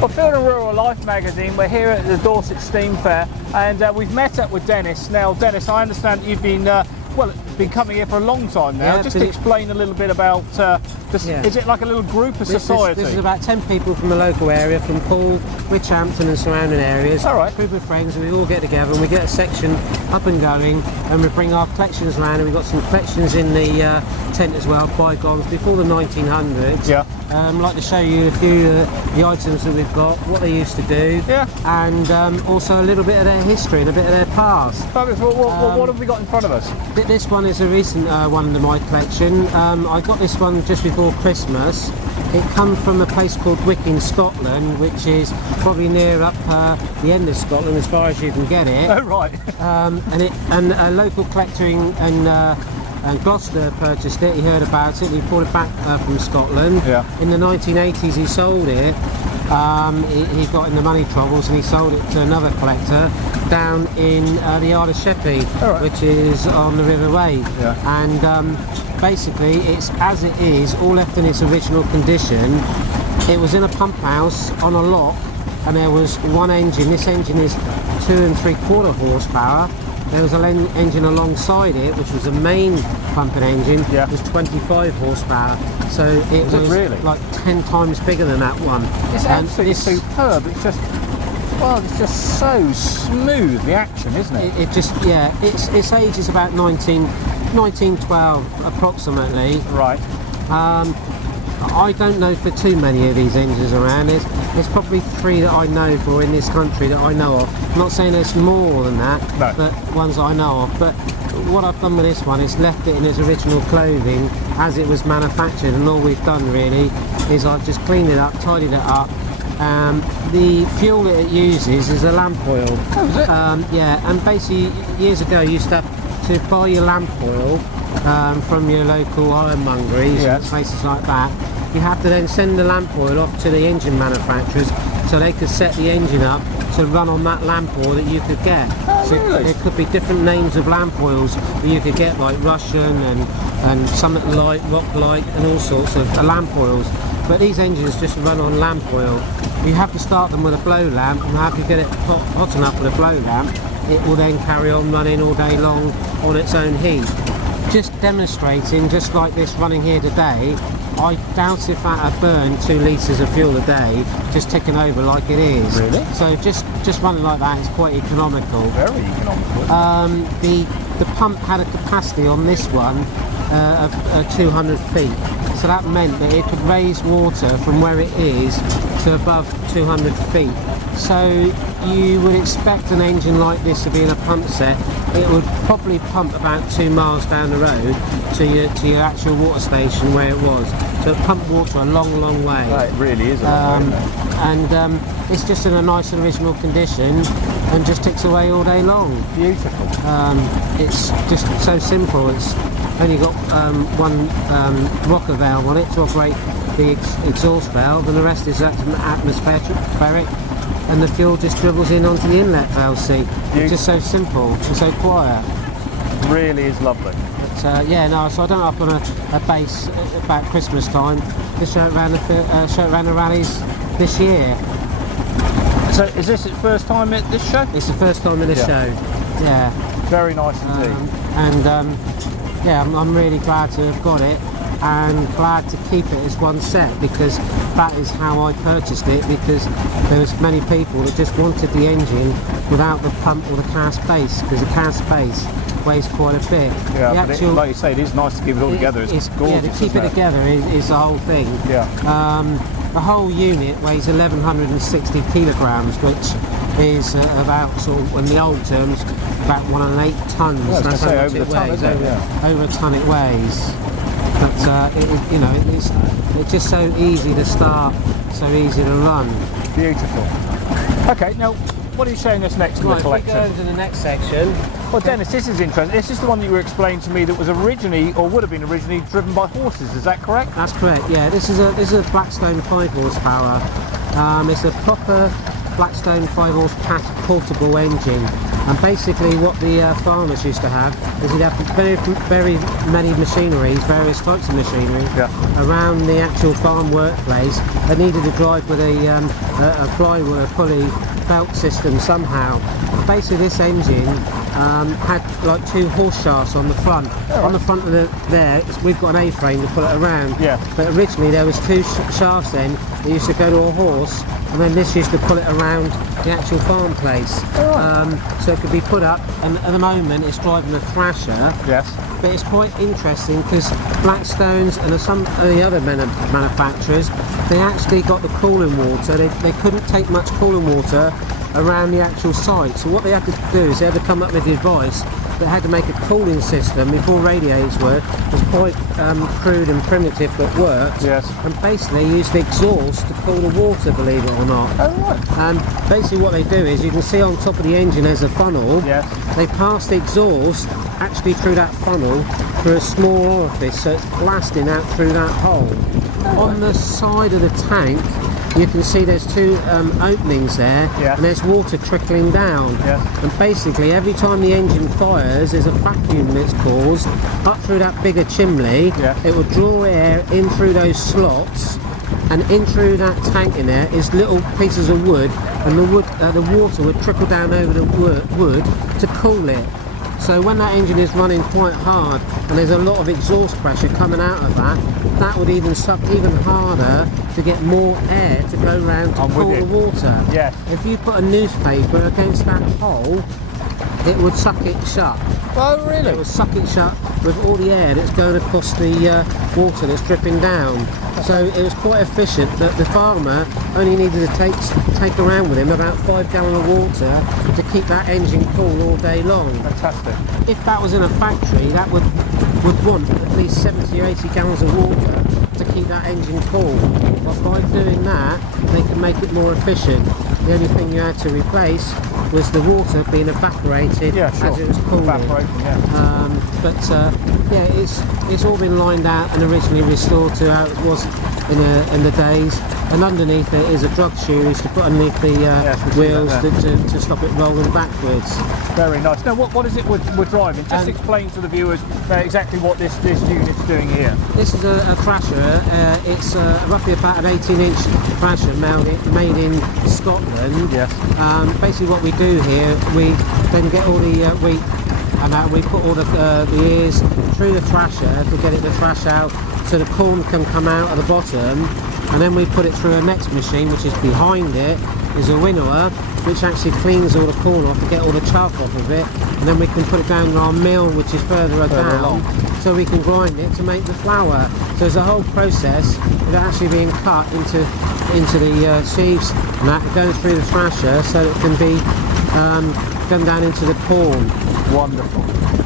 Well, Field and Rural Life magazine, we're here at the Dorset Steam Fair, and we've met up with Dennis. Now, Dennis, I understand that you've been been coming here for a long time now. Yeah, just explain a little bit about this. Yeah. Is it like a little group of society? This is about 10 people from the local area, from Poole, Witchampton and surrounding areas. All right. A group of friends, and we all get together and we get a section up and going, and we bring our collections around, and we've got some collections in the tent as well, bygones, before the 1900s. Yeah. I'd like to show you a few of the items that we've got, what they used to do, Yeah. and also a little bit of their history and a bit of their past. Fabulous. What have we got in front of us? This one is a recent one in my collection. I got this one just before Christmas. It comes from a place called Wick in Scotland, which is probably near up the end of Scotland as far as you can get it. Oh, right. And a local collector in Gloucester purchased it. He heard about it. He brought it back from Scotland. Yeah. In the 1980s, he sold it. He got in the money troubles and he sold it to another collector down in the Isle of Sheppey, Right. which is on the River Wade. Yeah. And basically, it's as it is, all left in its original condition. It was in a pump house on a lock, and there was one engine. This engine is 2 3/4 horsepower. There was an engine alongside it, which was a main pumping engine. Yeah. It was 25 horsepower. So it was really? like 10 times bigger than that one. It's And absolutely this- superb. It's just, well, it's just so smooth, the action, isn't it? It just, yeah, its age is about 1912 approximately. Right. I don't know for too many of these engines around. There's probably 3 that I know for in this country that I know of. I'm not saying there's more than that, No. but ones that I know of. But what I've done with this one is left it in its original clothing as it was manufactured, and all we've done really is I've just cleaned it up, tidied it up. The fuel that it uses is a lamp oil. Oh, is it? Yeah, and basically years ago you used to have to buy your lamp oil from your local ironmongeries Yeah. and places like that. You have to then send the lamp oil off to the engine manufacturers so they could set the engine up to run on that lamp oil that you could get. Oh, So really? there could be different names of lamp oils that you could get, like Russian and something like Rock Light and all sorts of lamp oils. But these engines just run on lamp oil. You have to start them with a blow lamp, and after you get it hot enough with a blow lamp, it will then carry on running all day long on its own heat. Just demonstrating, just like this running here today, I doubt if that would burn 2 litres of fuel a day, just ticking over like it is. Really? So just running like that is quite economical. Very economical. The pump had a capacity on this one of 200 feet. So that meant that it could raise water from where it is to above 200 feet. So you would expect an engine like this to be in a pump set. It would probably pump about 2 miles down the road to your actual water station where it was. So it pumped water a long way. It really is a long way, isn't it? And it's just in a nice original condition and just ticks away all day long. Beautiful. It's just so simple. It's only got one rocker valve on it to operate the exhaust valve, and the rest is atmospheric, and the fuel just dribbles in onto the inlet valve seat. It's just so simple and so quiet. Really is lovely. But yeah, no, so I don't up on a base about Christmas time. Just show it around the rallies this year. So is this its first time at this show? It's the first time in the Yeah. show. Yeah. Very nice indeed. Yeah, I'm really glad to have got it, and glad to keep it as one set, because that is how I purchased it, because there was many people that just wanted the engine without the pump or the cast base, because the cast base weighs quite a bit. Yeah, The but like you say, it is nice to keep it all together. It's gorgeous. Yeah, to keep isn't it together is the whole thing. Yeah. The whole unit weighs 1,160 kilograms, which is about, sort of, in the old terms, about 1 1/8 tons. Yeah, I was That's gonna say, how much over it the ton, weighs. isn't it? Yeah. Over a ton it weighs. But it's just so easy to start, so easy to run. Beautiful. Okay, now what are you showing us next in the Right, if we go collection? into the next section. Well, Dennis, this is interesting. This is the one that you were explaining to me that was originally, or would have been originally, driven by horses. Is that correct? That's correct. Yeah, this is a Blackstone 5 horsepower. It's a proper Blackstone 5-horse portable engine. And basically what the farmers used to have is he'd have very many machineries, various types of machinery around the actual farm workplace that needed to drive with a flywheel pulley belt system somehow. Basically this engine had like 2 horse shafts on the front. On the front of we've got an A-frame to pull it around. But originally there was 2 shafts then that used to go to a horse, and then this used to pull it around the actual farm place. So it could be put up, and at the moment it's driving a Thrasher. But it's quite interesting because Blackstones and some of the other manufacturers, they actually got the cooling water. They couldn't take much cooling water around the actual site. So what they had to do is they had to come up with the advice that had to make a cooling system before radiators were. It was quite crude and primitive, but worked. And basically used the exhaust to cool the water, believe it or not. And basically what they do is, you can see on top of the engine there's a funnel. They pass the exhaust actually through that funnel through a small orifice, so it's blasting out through that hole. On the side of the tank you can see there's 2 openings there, and there's water trickling down. And basically every time the engine fires there's a vacuum that's caused up through that bigger chimney. It will draw air in through those slots, and in through that tank in there is little pieces of wood, and the water would trickle down over the wood to cool it. So when that engine is running quite hard and there's a lot of exhaust pressure coming out of that would even suck even harder to get more air to go around to cool the water. If you put a newspaper against that hole, it would suck it shut. Oh really? It would suck it shut with all the air that's going across the water that's dripping down. So it was quite efficient. That the farmer only needed to take around with him about 5 gallons of water to keep that engine cool all day long. Fantastic. If that was in a factory, that would want at least 70 or 80 gallons of water to keep that engine cool. But by doing that, they can make it more efficient. The only thing you had to replace was the water being evaporated as it was cooling. It's all been lined out and originally restored to how it was in the days. And underneath it is a drug shoes to put underneath the wheels to stop it rolling backwards. Very nice. Now what is it we're driving? Just explain to the viewers exactly what this unit's doing here. This is a Thrasher. It's roughly about an 18-inch Thrasher made in Scotland. Basically what we do here, we then get all the wheat and we put all the ears through the Thrasher to get it to thrash out so the corn can come out at the bottom, and then we put it through a next machine which is behind it, is a winnower which actually cleans all the corn off to get all the chaff off of it, and then we can put it down in our mill which is further down so we can grind it to make the flour. So there's a whole process of actually being cut into the sheaves and that going through the Thrasher so that it can be done down into the corn. Wonderful.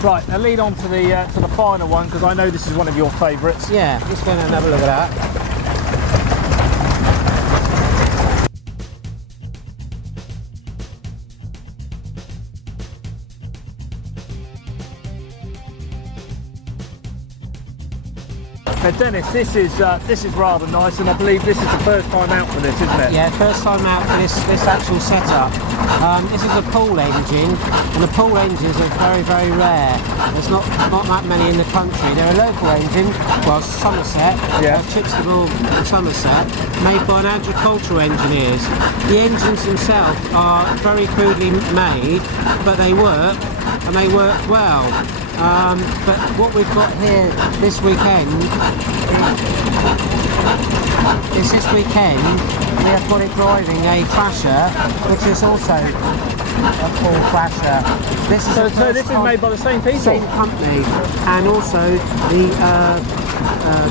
Right, now lead on to the final one, because I know this is one of your favourites. Yeah, let's go and have a look at that. Now Dennis, this is rather nice, and I believe this is the first time out for this, isn't it? Yeah, first time out for this actual setup. This is a pool engine, and the pool engines are very, very rare. There's not that many in the country. They're a local engine, well, Somerset, Chipsterville, Somerset, made by agricultural engineers. The engines themselves are very crudely made, but they work, and they work well. But what we've got here this weekend is we have got it driving a Thrasher, which is also a full Thrasher. So this is made by the same people? Same company, and also the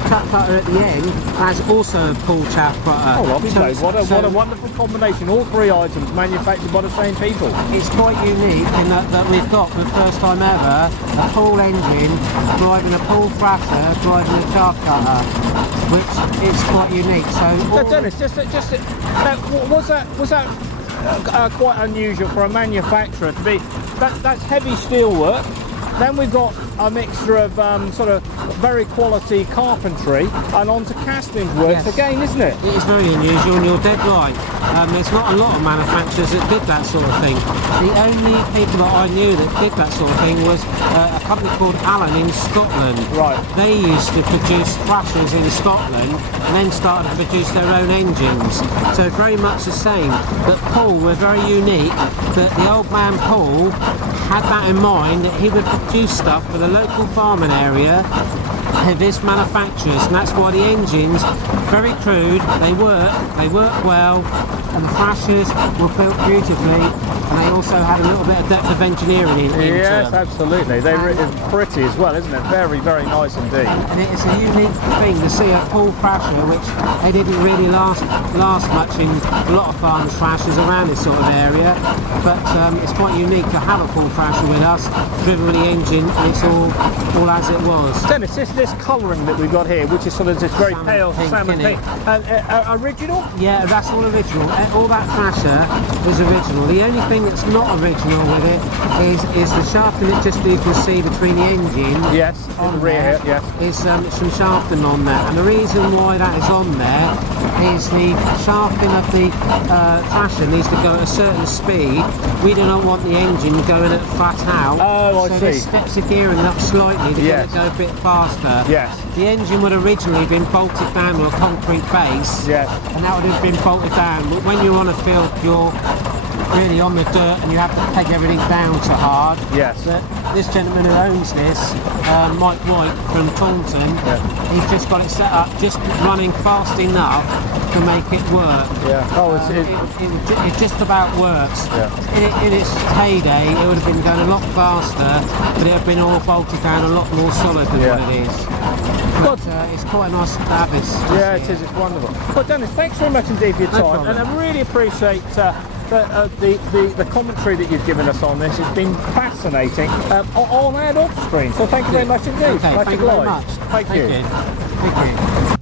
chaff cutter at the end has also a pull chaff cutter. Oh, lovely. What a wonderful combination. All 3 items manufactured by the same people. It's quite unique in that we've got, for the first time ever, a pool engine driving a pool Thrasher driving a chaff cutter, which is quite unique. So Dennis, was that quite unusual for a manufacturer to be? That's heavy steel work. Then we've got a mixture of sort of very quality carpentry and onto casting works Yes. again, isn't it? It is very unusual, and you're dead right. There's not a lot of manufacturers that did that sort of thing. The only people that I knew that did that sort of thing was a company called Allen in Scotland. Right. They used to produce thrashers in Scotland and then started to produce their own engines. So very much the same. But Paul were very unique, that the old man Paul had that in mind, that he would produce stuff for the local farming area of his manufacturers, and that's why the engines, very crude, they work well, and the thrashers were built beautifully, and they also had a little bit of depth of engineering into Yes, them. absolutely. It's pretty as well, isn't it? Very, very nice indeed. And it's a unique thing to see a Paul thrasher, which they didn't really last much in a lot of farms thrashers around this sort of area, but it's quite unique to have a Paul thrasher with us, driven with the engine, and it's all as it was. Dennis, this colouring that we've got here, which is sort of this very Salmon pale pink, salmon isn't pink, it? original? Yeah, that's all original. All that thrasher is original. The only thing that's not original with it is the shafting that just you can see between the engine. Yes, in on the rear, there, yes. is some shafting on there, and the reason why that is on there is the shafting of the thrasher needs to go at a certain speed. We do not want the engine going at flat out. Oh, I so see. this steps the gearing up slightly to Yes. get it go a bit faster. Yes. The engine would originally been bolted down to a concrete base, Yes. and that would have been bolted down. But when you're on a field, you're really on the dirt and you have to peg everything down so hard. Yes. But this gentleman who owns this, Mike White from Taunton, he's just got it set up, just running fast enough to make it work. Yeah. Oh, It just about works. Yeah. In its heyday, it would have been going a lot faster, but it would have been all bolted down a lot more solid than Yeah. what it is. But it's quite nice to have this. Yeah, it is. It's wonderful. Well, Dennis, thanks very much indeed for your No time, problem. and I really appreciate the commentary that you've given us on this. It's been fascinating on and off screen. So thank you very much indeed. Okay, Much thank you very obliged. much. Thank you. Thank you.